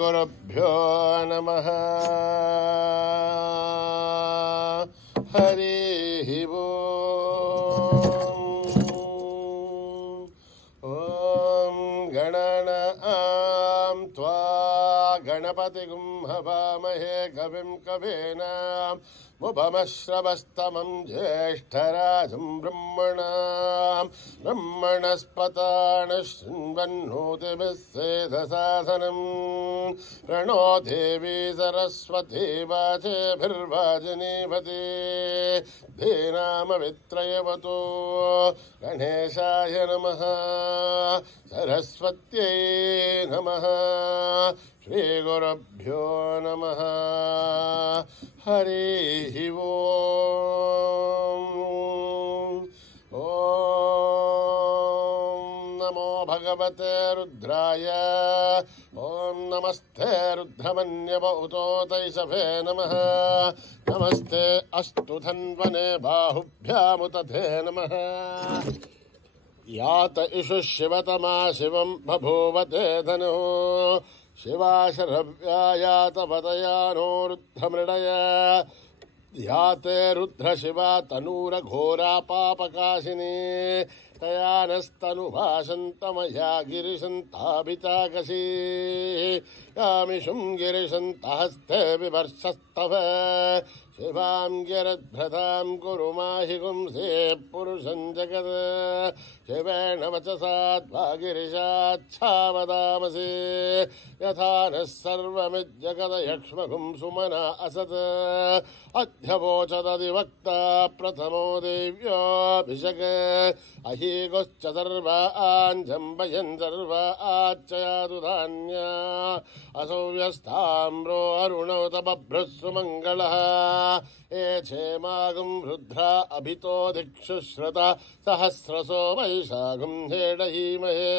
श्रीगुरुभ्यो नमः। हरिः ॐ गणनां त्वा गणपतिगुं हवामहे कविं कवीनां मुपमश्रवस्तमं ज्येष्ठराजं ब्रह्मणस्पतान् शृण्वन्नोतिभिः सेदसादनम् प्रणो देवी सरस्वती वाचेभिर्वाजिनीवती धीनामवित्रयवतो गणेशाय नमः। सरस्वत्यै नमः। श्रीगुरुभ्यो नमः। हरिः ॐ नमो भगवते रुद्राय। ॐ नमस्ते रुद्रमन्यव उतोतैषभे नमः। नमस्ते अस्तु धन्वने बाहुभ्यामुतथे नमः। यात इषु शिवतमा शिवं बभूवते धनुः शिवाशरव्यायात वदयानो रुद्धमृडय। याते रुद्रशिवा तनूरघोरा पापकाशिनी तया नस्तनुभाषन्तमया गिरिशन्ताभिचाकशी यामिषुं गिरिशन्तहस्ते विवर्षस्तव शिवां गिरद्भृतां कुरु माहि गुंसे पुरुषं जगत् शिवेन वचसा त्वा गिरिशाच्छावदामसि यथा नः सर्वमिज्जगदयक्ष्मगुं सुमना असत् अध्यवोचदधिवक्ता प्रथमो देव्योऽभिषक् अहीगोश्च सर्वान् जम्बयन् सर्वाच्चयातु धान्या असौ व्यस्ताम्रो अरुणौ तबभ्रुः सुमङ्गलः ये क्षेमागुं रुद्रा अभितो दिक्षुश्रुता सहस्रसो वैशाखं हेडहीमहे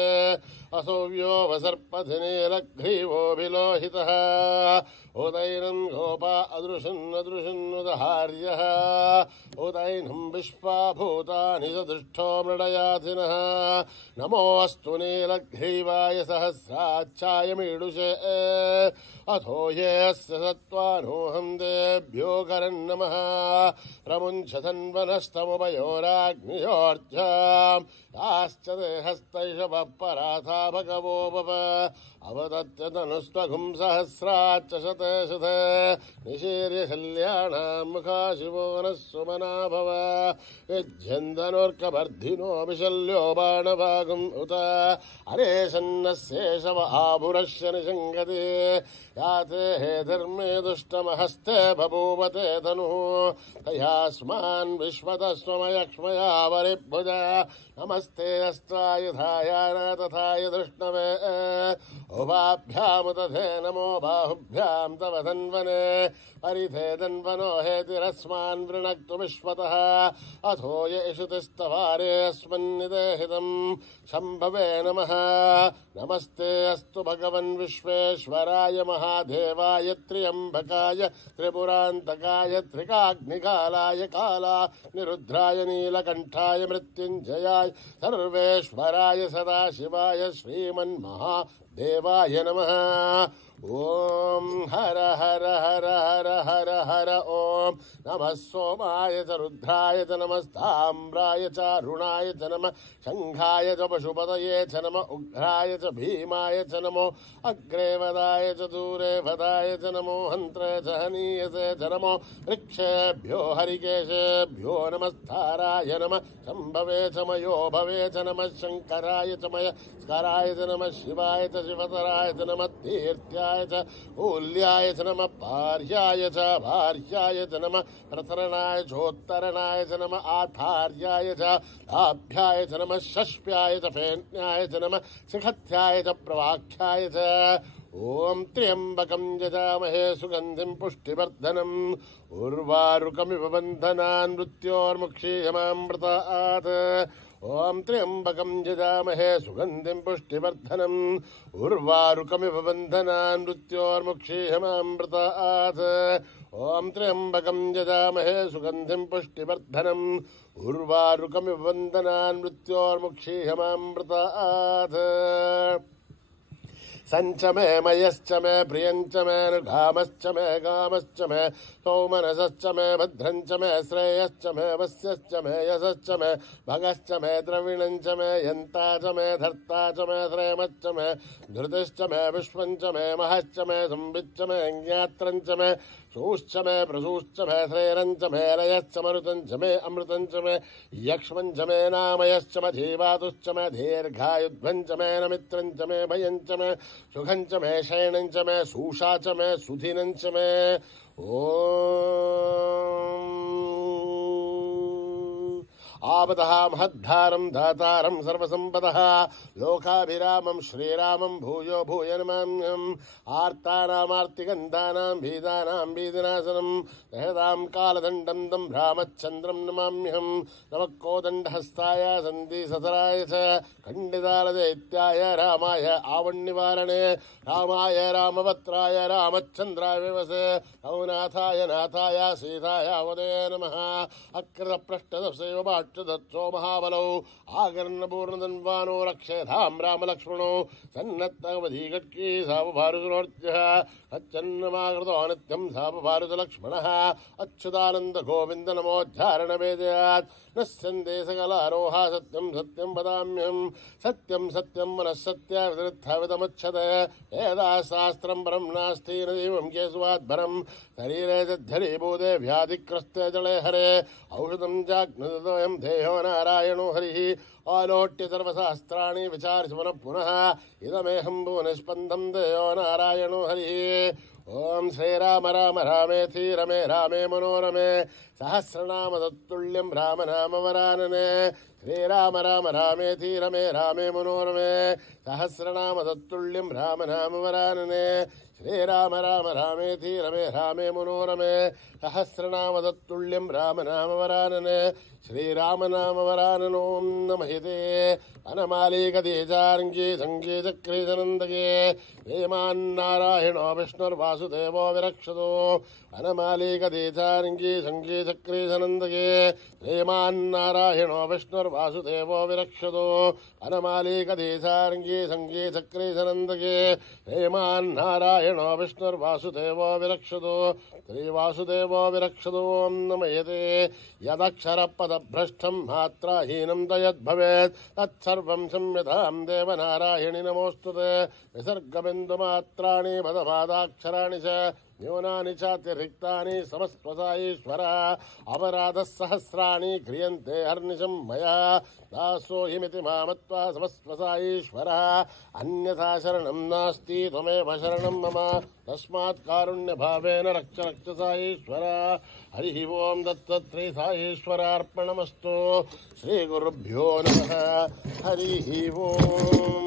असौव्यो वसर्पथिनीलग्रीवोऽभिलोहितः उदैनं गोपा अदृशन्नदृशन्नुदहार्यः उदैनं विश्वा भूतानि सदृष्टो मृडयाथिनः नमोऽस्तु नीलग्रीवाय सहस्राच्छाय मीडुषे अथो येऽस्य सत्त्वानोऽहं देभ्यो करन्नमः प्रमुञ्चधन्वनस्तमुभयोराग्नियोर्ध्याम् याश्च देहस्तैषवः पराथा भगवो भव अवदत्य तनुस्त्वघुं सहस्राच्च शते शते निशीर्य कल्याणां मुखा शिवो नः सुमना भव विध्यन्दनोर्कवर्धिनो विशल्यो बाणभागुम् उत अरेशन्नस्येषव आभुरस्य निषङ्गति याते हे धर्मे दुष्टमहस्ते बभूवते धनुः तयास्मान् विश्वतस्त्वमयक्ष्मया वरिभुज नमस्ते अस्त्रायुधाय न तथाय धृष्णवे उभाभ्यामुदधे नमो बाहुभ्यां तव धन्वने परिधे धन्वनो हेतिरस्मान् वृणक्तु विश्वतः अथो ये इषुतिस्तवारे अस्मन्निदेहितं शम्भवे नमः। नमस्ते अस्तु भगवन् विश्वेश्वराय महादेवाय त्र्यम्बकाय त्रिपुरान्तकाय त्रिकाग्निकालाय काला निरुद्राय नीलकण्ठाय मृत्युञ्जयाय सर्वेश्वराय सदाशिवाय श्रीमन्महादेवाय नमः। ॐ हर हर हर हर हर हर ॐ नमः सोमाय च रुद्राय च नमस्ताम्राय च अरुणाय च नमः शङ्खाय च पशुपतये च नमः उग्राय च भीमाय च नमो अग्रे वदाय च दूरे वदाय च नमो हन्त्रे च हनीयसे च नमो वृक्षेभ्यो हरिकेशेभ्यो नमस्ताराय नमः शम्भवे च मयो भवे च नमः शङ्कराय च मयस्कराय च नमः शिवाय च शिवतराय च नमः तीर्थ्याय च मूल्याय च नमः पार्याय च भार्याय च नमः प्रतरणाय चोत्तरणाय च नमः आधार्याय च आभ्याय च नमः षष्प्याय च फेन्याय च नमः शिखथ्याय च प्रवाख्याय च ॐ त्र्यम्बकं यजामहे सुगन्धिं पुष्टिवर्धनम् उर्वारुकमिव बन्धनान् मृत्योर्मुक्षीयमामृतात् ॐ त्र्यम्बकं यजामहे सुगन्धिं पुष्टिवर्धनम् उर्वारुकमिव बन्धनान् मृत्योर्मुक्षीयमामृतात् ॐ त्र्यम्बकं यजामहे सुगन्धिं पुष्टिवर्धनम् उर्वारुकमिव बन्धनान् मृत्योर्मुक्षीयमामृतात् संच मे मयश्च मे प्रियंच मे अनुगामश्च मे गामश्च मे सौमनसश्च मे भद्रंच मे श्रेयश्च मे वस्यश्च मे यशश्च मे भगश्च मे द्रविणञ्च मे यन्ता च मे धर्ता च मे श्रेमश्च मे धृतिश्च मे विश्वञ्च मे महश्च मे संविच्च मे ज्ञात्रञ्च मे सूश्च मे प्रसूश्च मे श्रेरञ्च मे लयश्च मरुतञ्च मे अमृतञ्च मे यक्ष्मञ्च मे नामयश्च मे जीवातुश्च मे दीर्घायुध्वञ्च मे नमित्रञ्च मे भयञ्च मे सुखञ्च मे शयनञ्च मे सूषा च मे सुधिनञ्च मे आपदः महद्धारं दातारं सर्वसम्पदः लोकाभिरामं श्रीरामं भूयो भूय नमाम्यहम् आर्तानामार्तिगन्धानां भीदानां भीदिनाशनं दहतां कालदण्डं तं रामचन्द्रं नमाम्यहम् नमः कोदण्डहस्ताय सन्धिसतराय च खण्डितालदैत्याय रामाय आवन्निवारणे रामाय रामभद्राय रामचन्द्राय विवसे नवनाथाय नाथाय सीताय वदे नमः अकृतपृष्ठदशैव दत्सो महाबलौ आकर्णपूर्णधन्वानो रक्षेधां रामलक्ष्मणो सन्नत्तवधीकट्की सावभारुतनोर्त्यः तच्चन्नमाकृतो नित्यं सावभारुतलक्ष्मणः अच्युतानन्द गोविन्द नमोद्धारणवेदयात् नश्यन्ते सकलारोहा सत्यं सत्यं वदाम्यहम् सत्यं सत्यं मनः सत्यविदमुच्यते वेदाशास्त्रं परं नास्ति न दैवं केशवाद्भरं शरीरे जद्धरीभूते व्याधिक्रस्ते जले हरे औषधं जाग्नदोऽयं देहो नारायणो हरिः आलोट्य सर्वशास्त्राणि विचार्य पुनः पुनः इदमेहं भुवनस्पन्दं देयो नारायणो हरिः ओम श्रीराम राम रामेति रमे रामे मनोरमे सहस्रनाम तत्तुल्यं राम नाम वरानने श्रीराम राम रामेति रमे रामे मनोरमे सहस्रनाम तत्तुल्यं राम नाम वरानने श्रीराम राम रामेति रमे रामे मनोरमे सहस्रनाम तत्तुल्यं राम नाम वरानने श्रीराम नाम वराननो नमहिते अनमालीकदीजार्ङ्गी सङ्गीतक्रीजनन्दगे हेमान्नारायणो विष्णुर्वासुदेवो विरक्षतो अनमालीकदीजार्ङ्गी सङ्गीतक्रीजनन्दगे हेमान्नारायणो विष्णुर्वासुदेवो विरक्षतो अनमालीकदीजार्ङ्गी सङ्गीतक्रीजनन्दगे हेमान्नारायणो विष्णुर्वासुदेवो विरक्षतो श्रीवासुदेवो विरक्षतो नमयते यदक्षरपदभ्रष्टं मात्राहीनं तयद्भवेत् तत्सर्वं संयतां देवनारायणि नमोऽस्तुते विसर्गबिन्दुमात्राणि पदपादाक्षराणि च न्यूनानि चातिरिक्तानि समस्वसाईश्वर अपराधसहस्राणि क्रियन्ते हर्निशं मया दासोऽहिमिति मामत्वा समस्वसाईश्वरः अन्यथा शरणं नास्ति त्वमेव शरणं मम तस्मात् कारुण्यभावेन रक्ष रक्ष साईश्वर हरिः ओं दत्तत्रे साईश्वरार्पणमस्तु श्रीगुरुभ्यो नमः हरिः ओम्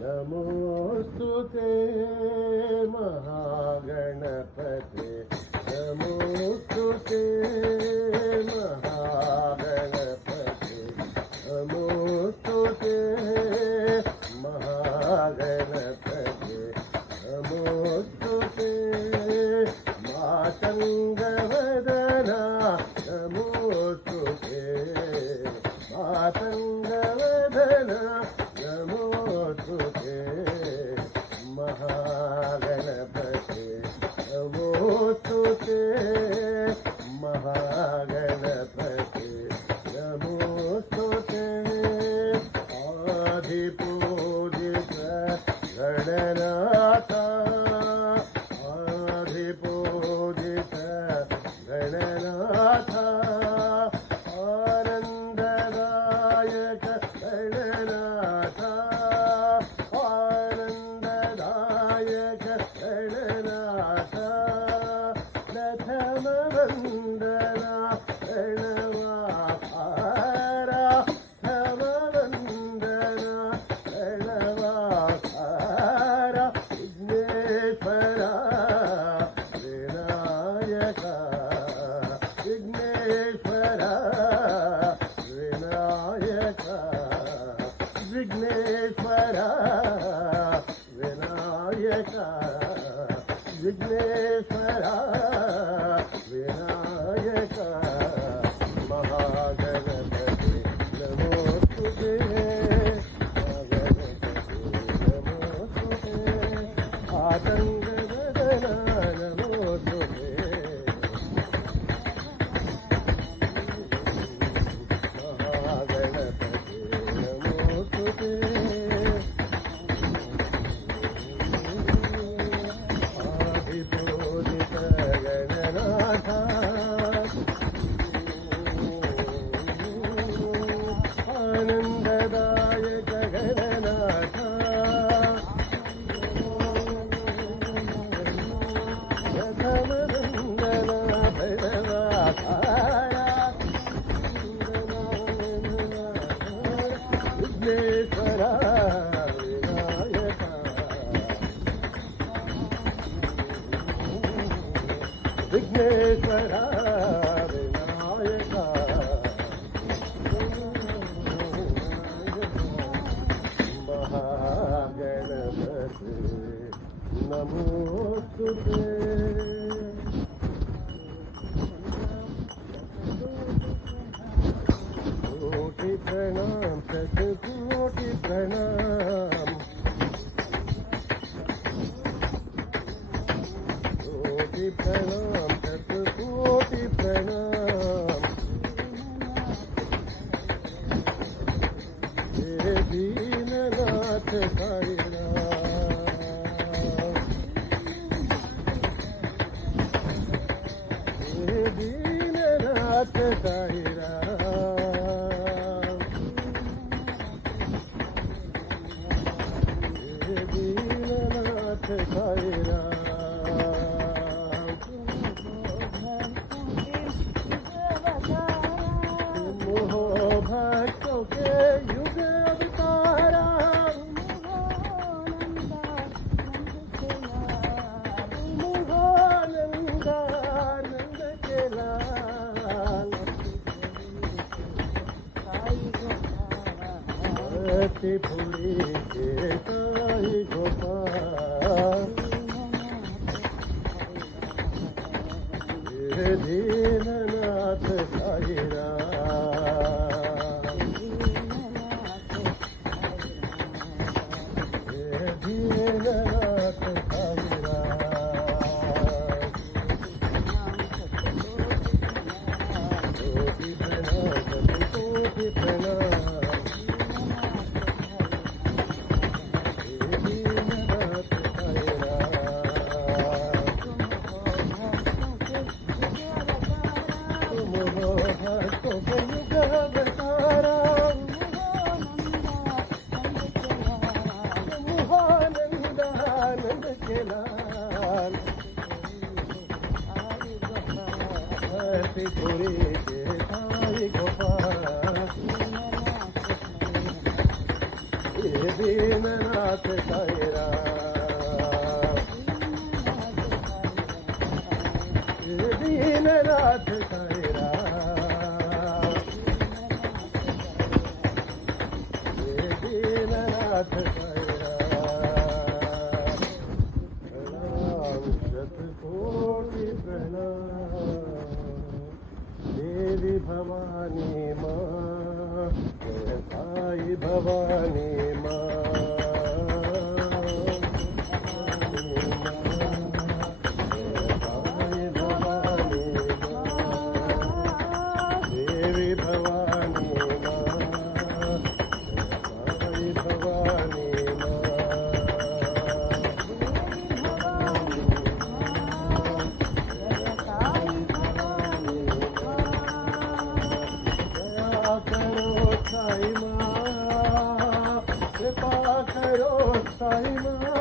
नमोस्तुते महागणपते नमोस्तुते महागणपते नमोस्तुते महागणपते नमोस्तुते मातङ्गवदना नमोस्तुते मातङ्गवदना नमोस्तुते महागणपते नमोस्तुते महागणपते नमोस्तुते आदिपूजित गणनाथ आदिपूजित गणनाथ आनन्ददायक गणनाथ आनन्ददायक गणनाथ रथ विघ्नेश्वरा विनायका महागणपति नमोस्तुते। कोटि प्रणाम शतकोटि प्रणाम कोटि प्रणाम शतकोटि प्रणाम हे दीननाथ साई राम हे दीननाथ साई राम हे दीननाथ साई राम भक्तों के युग अवतारा नंदानंद के लाल त्रिपुरी के साई गोपाल दीननाथ साई राम दीननाथ साई राम कोटि प्रणाम कोटि प्रणाम दीननाथ साई भक्तों के युग अवतारा नंदानंद के लाल त्रिपुरी के साई गोपाल हे दीननाथ साई राम हे दीननाथ साई राम हे दीननाथ साई राम शतकोटि प्रणाम देवी भवानी माँ जय साई भवानी माँ देवी भवानी माँ साई भवानी माँ दया करो साई माँ कृपा करो साई माँ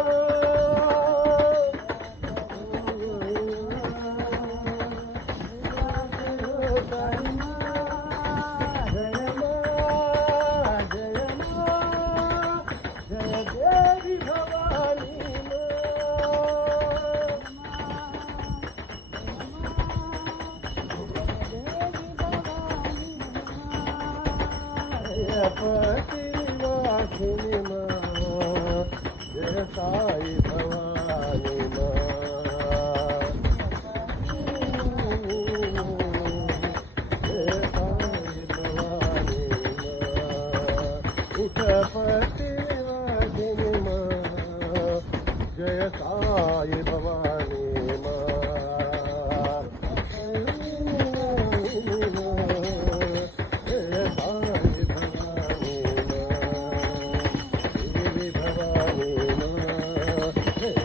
देवी भवानी पतिवासिनी माँ जय साई भवानी माँ जय साई भवानी माँ पतिवासिनी माँ जय साई भवानी माँ जय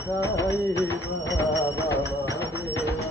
साई बाबा महादेवा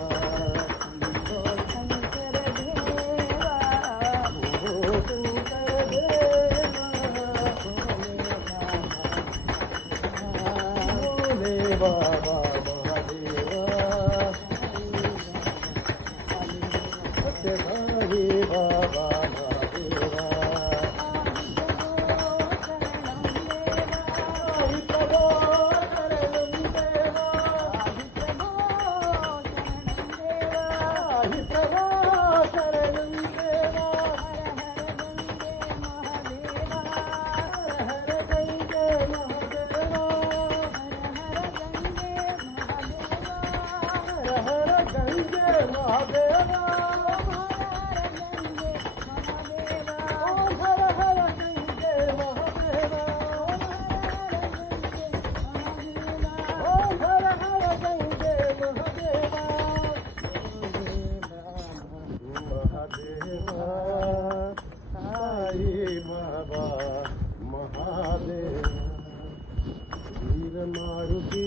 मारुति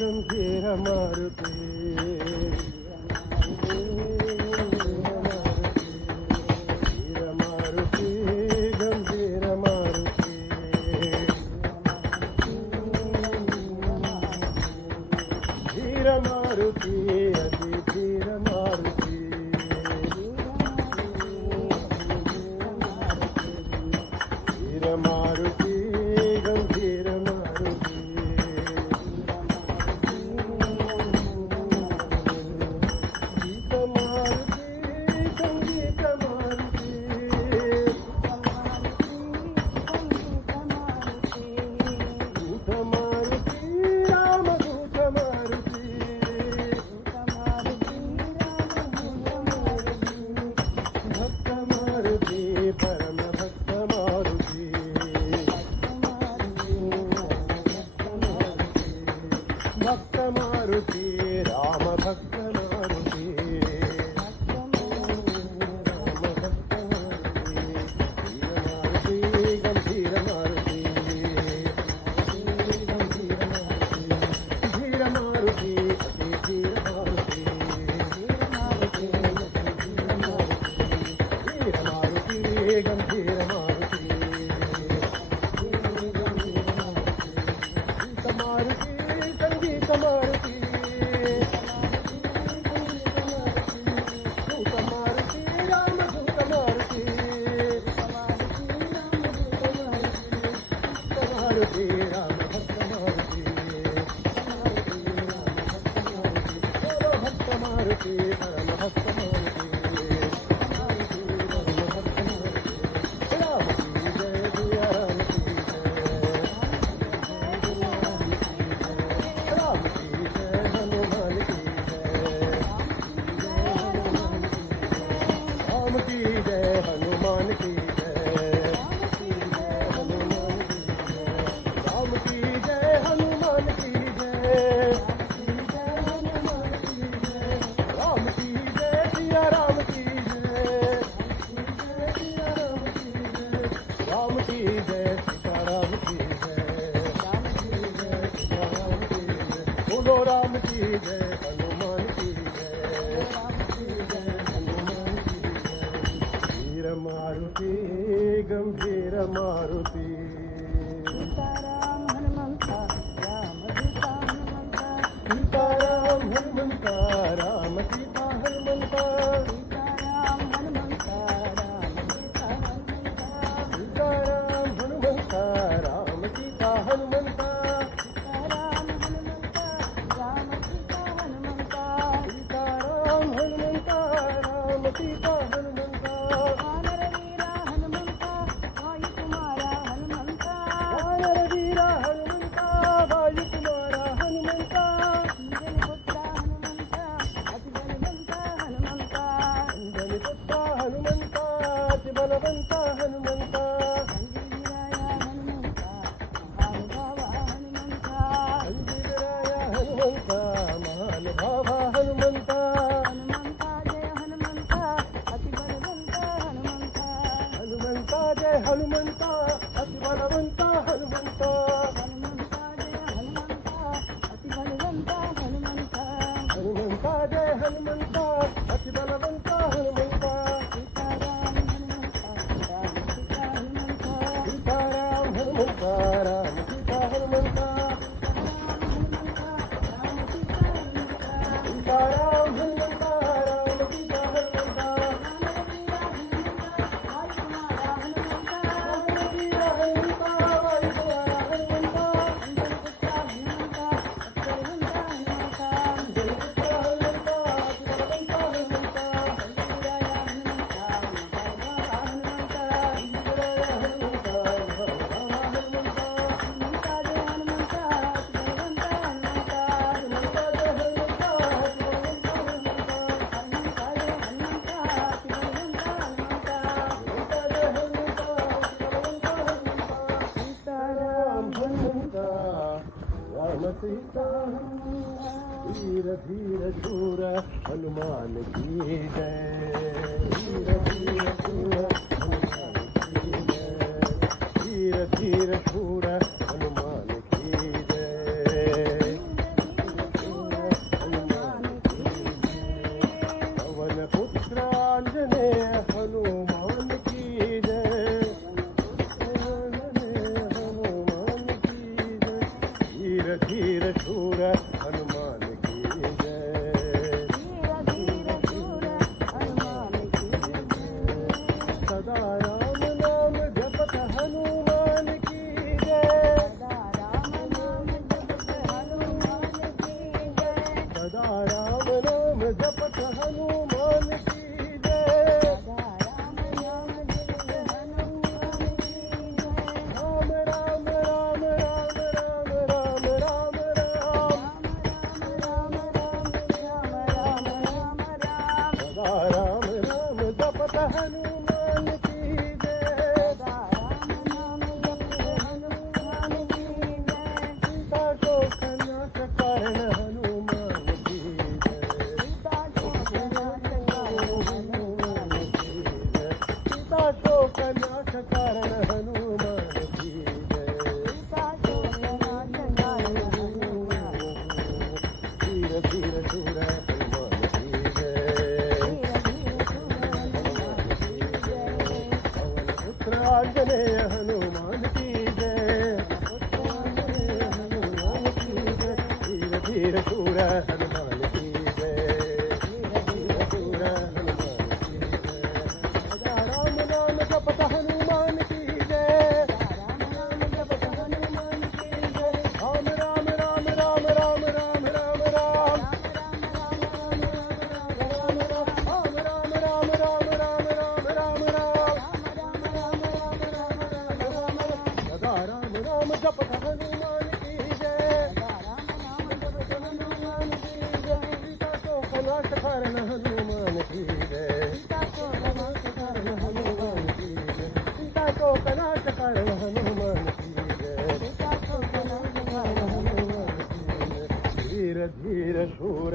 गंभीर मारुति मारुति गंभीर मारुति धीर मारुति अति धीर मारुति धीर मारुति गंभीर मारुति भक्त मारुति राम भक्त मारुति गंभीर मारुति धीर मारुति अति धीर मारुति धीर मारुति गंभीर मारुति राम की जय हनुमान की जय हनुमान की जय वीर मारुति गंभीर मारुति सीताराम हनुमंता राम सीता हनुमंता सीताराम हनुमंता राम सीता हनुमंता सीताराम हनुमंता राम सीता हनुमंता सीताराम हनुमंता राम सीता हनुमंता सीताराम हनुमंता राम सीता हनुमंता सीताराम हनुमंता राम सीता हनुमंता वानर वीरा हनुमंता वायुकुमारा हनुमंता ಹನುಮಂತ ಅತಿ ಬಲವಂತ ಹನುಮಂತ ಸೀತಾರಾಮ ಹನುಮಂತ ರಾಮ ಸೀತಾ ಹನುಮಂತ ಸೀತಾರಾಮ ಹನುಮಂತ ರಾಮ ಸೀತಾ ಹನುಮಂತ सीता धीर धीर शूर हनुमान की जय धीर धीर शूर हनुमान की जय धीर धीर शूर हनुमान की जय हनुमान की जय पवन पुत्र आंजनेय हनुमान की जय धीर शूर हनुमान की जय धीर शूर हनुमान की जय सदा राम नाम जपत हनुमान की जय सदा राम नाम जपत हनुमान की जय राम राम राम राम राम राम राम राम जपत हनुमान की जय सीता शोक नाश करण हनुमान की जय सीता शोक नाश करण हनुमान की जय धीर धीर शूर हनुमान की जय आंजनेय हनुमान की जय हनुमान की जय धीर धीर शूर हनुमान की जय धीर शूर हनुमान की जय सदा राम नाम जपत हनुमान की जय राम राम राम राम राम राम राम राम राम राम जपत हनुमान की जय सीता शोक नाश करण हनुमान की जय सीता शोक नाश करण हनुमान की जय धीर धीर शूर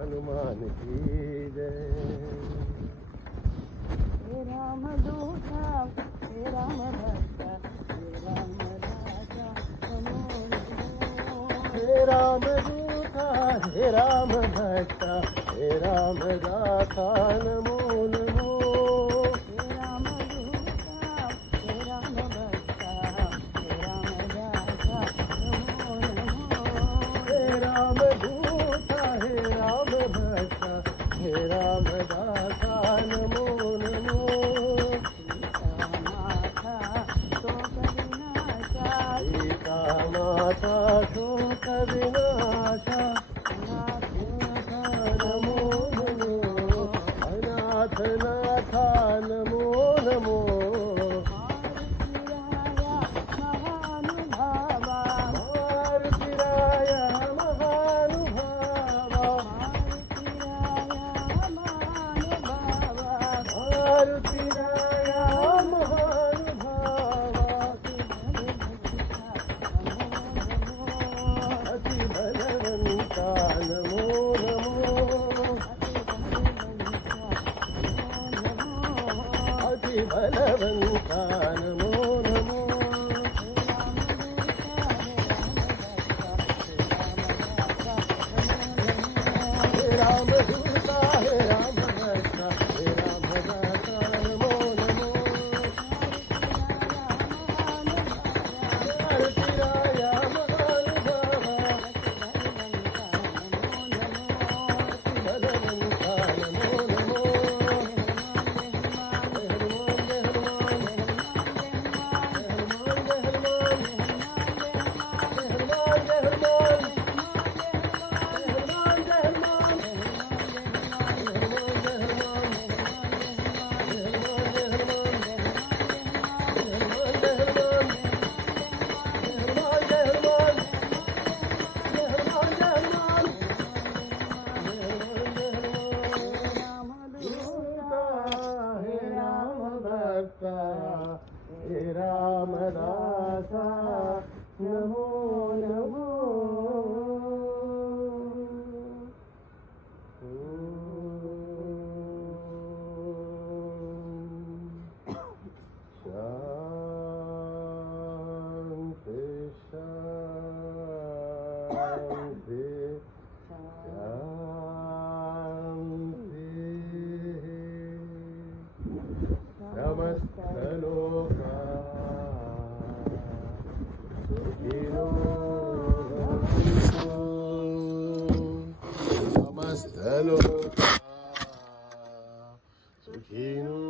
हनुमान की जय राम दूता हे राम भक्त हे राम राजा हे राम भक्त हे राम दाता नमो नमो हे राम दूता हे राम भक्त हे राम राजा नमो नमो हे राम दूता हे राम भक्त हे राम दाता नमो नमो सीता माता शोक विनाशा नमो नमो अनाथ नाथा नमो नमो मारुतिराय महानुभावा मारुतिराय महानुभावा अति बलवंता नमो नमो अति बलवंता नमो नमो हे राम दूता समस्तलोका सुखिनो समस्तलोका सुखिनो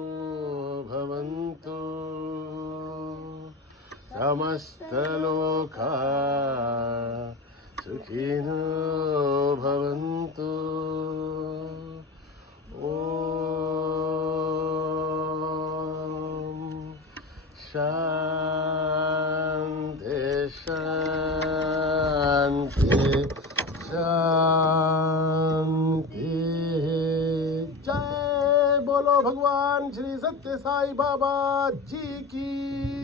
भवन्तु समस्तलोका सुखिनो भवन्तु शांति शांति शांति। जय बोलो भगवान श्री सत्य साई बाबा जी की।